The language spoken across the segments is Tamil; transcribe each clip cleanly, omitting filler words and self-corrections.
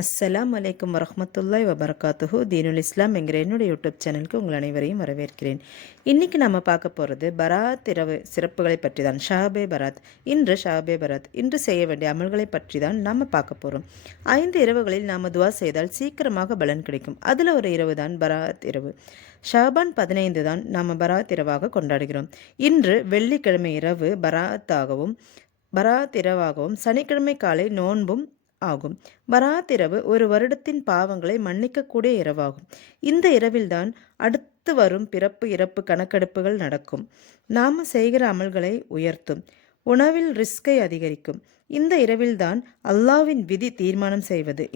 அஸ்ஸலாம் வலைக்கம் வரஹ்மத்துல்லாஹி வபரகாத்துஹு தீனுல் இஸ்லாம் என்கிற என்னுடைய யூடியூப் சேனலுக்கு உங்கள் அனைவரையும் வரவேற்கிறேன். இன்றைக்கி நம்ம பார்க்க போகிறது பராத் இரவு சிறப்புகளை பற்றி தான். ஷாபே பராத். இன்று ஷாபே பராத். இன்று செய்ய வேண்டிய அமல்களை பற்றி தான் நம்ம பார்க்க போகிறோம். 5 இரவுகளில் நாம் துவா செய்தால் சீக்கிரமாக பலன் கிடைக்கும். அதில் ஒரு இரவு தான் பராத் இரவு. ஷாபான் 15 தான் நாம் பராத் இரவாக கொண்டாடுகிறோம். இன்று வெள்ளிக்கிழமை இரவு பராத் இரவாகவும் சனிக்கிழமை காலை நோன்பும் ஆகும். பராத் இரவு ஒரு வருடத்தின் பாவங்களை மன்னிக்கக்கூடிய இரவாகும். இந்த இரவில்தான் அடுத்து வரும் பிறப்பு இறப்பு கணக்கெடுப்புகள் நடக்கும். நாம செய்கிற அமல்களை உயர்த்தும். உணவில் ரிஸ்கை அதிகரிக்கும். இந்த இரவில்தான் அல்லாவின் விதி தீர்மானம் செய்வது.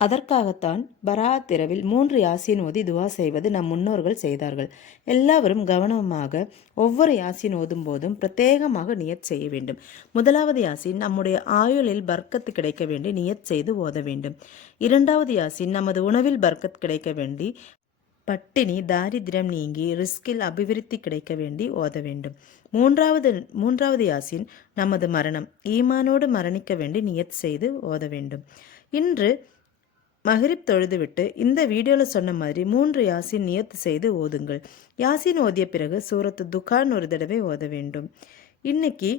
அதற்காகத்தான் பராத் இரவில் 3 யாசீன் ஓதி துவா செய்வது நம் முன்னோர்கள் செய்தார்கள். எல்லாவரும் கவனமாக ஒவ்வொரு யாசீன் ஓதும் போதும் பிரத்யேகமாக நியத் செய்ய வேண்டும். முதலாவது யாசீன் நம்முடைய ஆயுளில் பர்க்கத்து கிடைக்க வேண்டி நியத் செய்து ஓத வேண்டும். இரண்டாவது யாசீன் நமது உணவில் பர்க்கத் கிடைக்க வேண்டி, பட்டினி தாரித்திரம் நீங்கி ரிஸ்கில் அபிவிருத்தி கிடைக்க வேண்டி ஓத வேண்டும். மூன்றாவது யாசீன் நமது மரணம் ஈமானோடு மரணிக்க வேண்டி நியத் செய்து ஓத வேண்டும். இன்று மஹ்ரிப் தொழுதுவிட்டு இந்த வீடியோவில் சொன்ன மாதிரி 3 யாசீன் நியத்து செய்து ஓதுங்கள். யாசீன் ஓதிய பிறகு சூரத்து துகான் ஒரு தடவை ஓத வேண்டும். இன்னைக்கு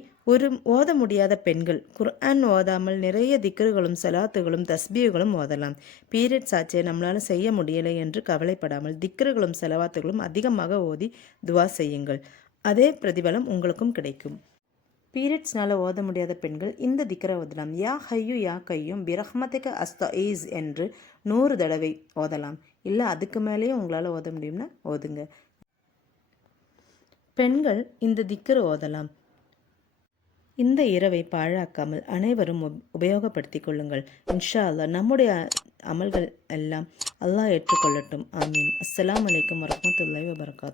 ஓத முடியாத பெண்கள் குர்ஆன் ஓதாமல் நிறைய திக்ருகளும் சலாத்துகளும் தஸ்பீகளும் ஓதலாம். பீரியட்ஸ் ஆச்சே நம்மளால் செய்ய முடியலை என்று கவலைப்படாமல் திக்ருகளும் சலவாத்துகளும் அதிகமாக ஓதி துவா செய்யுங்கள். அதே பிரதிபலம் உங்களுக்கும் கிடைக்கும். பீரியட்ஸ்னால் ஓத முடியாத பெண்கள் இந்த திக்ரை ஓதலாம். யா ஹையு யா கையும் பிரஹ்மத்திக அஸ்தஈஸ் என்று 100 தடவை ஓதலாம். இல்லை அதுக்கு மேலேயும் உங்களால் ஓத முடியும்னா ஓதுங்க. பெண்கள் இந்த திக்ரை ஓதலாம். இந்த இரவை பாழாக்காமல் அனைவரும் உபயோகப்படுத்தி கொள்ளுங்கள். இன்ஷா அல்லாஹ் நம்முடைய அமல்கள் எல்லாம் அல்லாஹ் ஏற்றுக்கொள்ளட்டும். ஆமீன். அஸ்ஸலாமு அலைக்கும் வரஹ்மத்துல்லாஹி வபரகாத்துஹு.